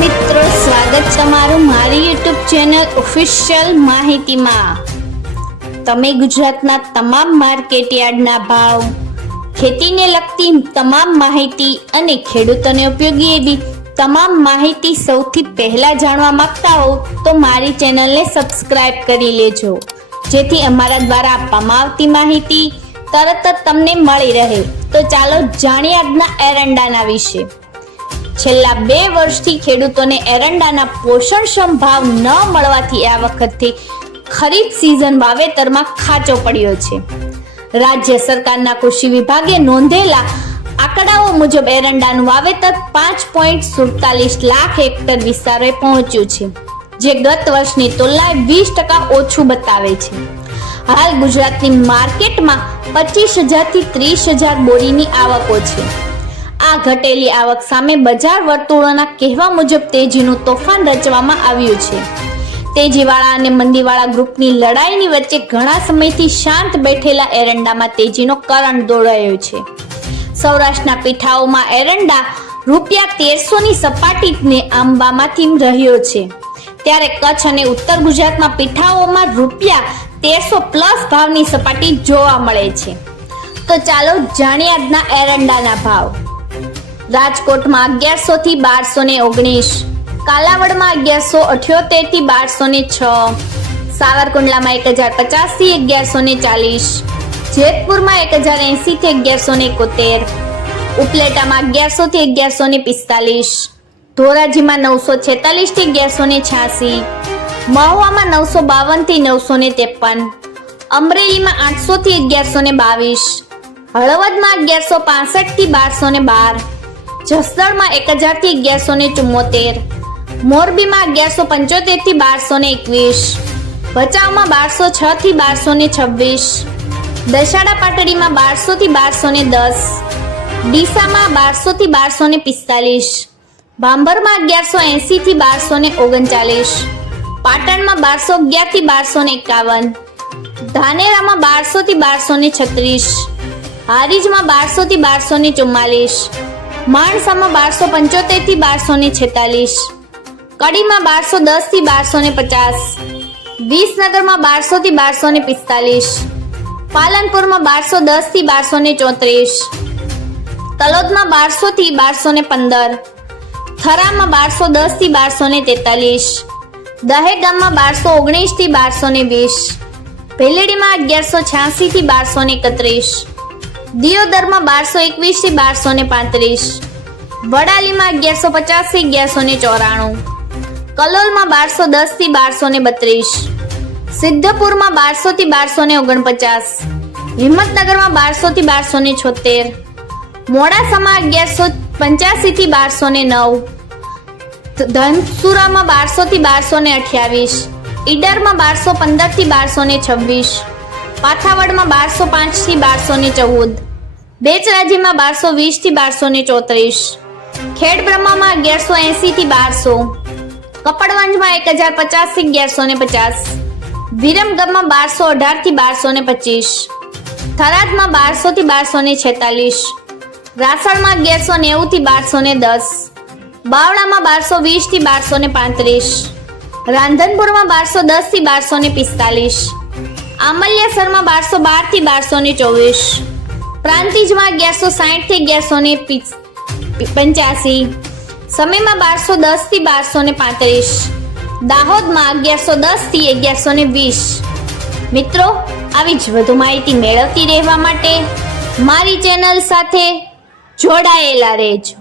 મિત્રો, સ્વાગત તમારું મારી યુટ્યુબ ચેનલ ઓફિશિયલ માહિતીમાં। તમે ગુજરાતના તમામ માર્કેટ યાર્ડના ભાવ, ખેતીને લગતી તમામ માહિતી અને ખેડૂતોને ઉપયોગી એવી તમામ માહિતી સૌથી પહેલા જાણવા માંગતા હો તો મારી ચેનલને સબસ્ક્રાઇબ કરી લેજો, જેથી અમારા દ્વારા આપવામાં આવતી માહિતી તરત જ તમને મળી રહે। તો ચાલો જાણીએ આજના એરંડાના વિશે। છેલ્લા 2 વર્ષથી ખેડૂતોને એરંડાના પોષણક્ષમ ભાવ ન મળવાથી આ વખતે ખરીફ સિઝન વાવેતરમાં ખાંચો પડ્યો છે। રાજ્ય સરકારના કૃષિ વિભાગે નોંધેલા આંકડાઓ મુજબ એરંડાનું વાવેતર 5.47 લાખ હેક્ટર વિસ્તારે પહોંચ્યું છે, જે ગત વર્ષની તુલનાએ 20% ઓછું બતાવે છે। હાલ ગુજરાતની માર્કેટમાં 25,000 થી 30,000 બોરીની આવકો છે। આ ઘટેલી આવક સામે બજાર વર્તુળોના કહેવા મુજબ તેજીનું તોફાન રચવામાં આવ્યું છે। તેજીવાળા અને મંદીવાળા ગ્રુપની લડાઈની વચ્ચે ઘણા સમયથી શાંત બેઠેલા એરંડામાં તેજીનો કરંટ દોડાયો છે। સૌરાષ્ટ્રના પીઠાઓમાં એરંડા ₹1300 ની સપાટીને આંબામાંથી રહ્યો છે, ત્યારે કચ્છ અને ઉત્તર ગુજરાતમાં પીઠાઓમાં ₹1300+ ભાવની સપાટી જોવા મળે છે। તો ચાલો જાણીએ આજના એરંડાના ભાવ। રાજકોટમાં 1100 થી 1219, કાલાવડમાં 1178 થી 1206, સાવરકુંડલામાં 1050 થી 1140, જેતપુરમાં 1080 થી 1171, ઉપલેટામાં 1100 થી 1145, ધોરાજીમાં 946 થી 1186, મહુવામાં 952 થી 953, અમરેલીમાં 800 થી 1122, હળવદમાં 1165 થી 1212, જસદણમાં 1000 થી 1174, મોરબીમાં 1175 થી 1221, ભચાઉમાં 1206 થી 1226, દશાડા પાટડીમાં 1200 થી 1210, ડીસામાં 1200 થી 1245, ભાંભરમાં 1180 થી 1239, પાટણમાં 1211 થી 1251, ધાનેરામાં 1200 થી 1236, હારીજમાં 1200 થી 1244, માણસામાં 1275 થી 1246, કડીમાં 1210 થી 1250, વિસનગરમાં 1200 થી 1245, પાલનપુરમાં 1210 થી 1234, તલોદમાં 1200 થી 1215, થરામાં 1210 થી 1243, દહેગામમાં 1219 થી 1220, ભેલેડીમાં 1186 થી 1231, દિયોદરમાં 1221 થી 1235, વડાલીમાં 1150 થી 1194, કલોલમાં 1210 થી 1232, સિદ્ધપુરમાં 1200 થી 1249, હિંમતનગરમાં 1200 થી 1276, મોડાસામાં 1185 થી 1209, ધનસુરામાં 1200 થી 1228, ઈડરમાં 1215 થી 1226, પાથાવડમાં 1205 થી 1214, બેચરાજીમાં 1220 થી 1234, ખેડબ્રહ્મામાં 1180 થી 1200, કપડવંજમાં 1050 થી 1150, વિરમગામમાં 1218 થી 1225, થરાદમાં 1200 થી 1246, રાસણમાં 1190 થી 1210, બાવળામાં 1220 થી 1235, રાંધનપુરમાં 1210 થી 1245, આમલ્યાસરમાં 1212 થી 1224, પ્રાંતિજમાં 1160 થી 1185, સમેમાં 1210 થી 1235, દાહોદમાં 1110 થી 1120। મિત્રો, આવી જ વધુ માહિતી મેળવતી રહેવા માટે મારી ચેનલ સાથે જોડાયેલા રહેજો।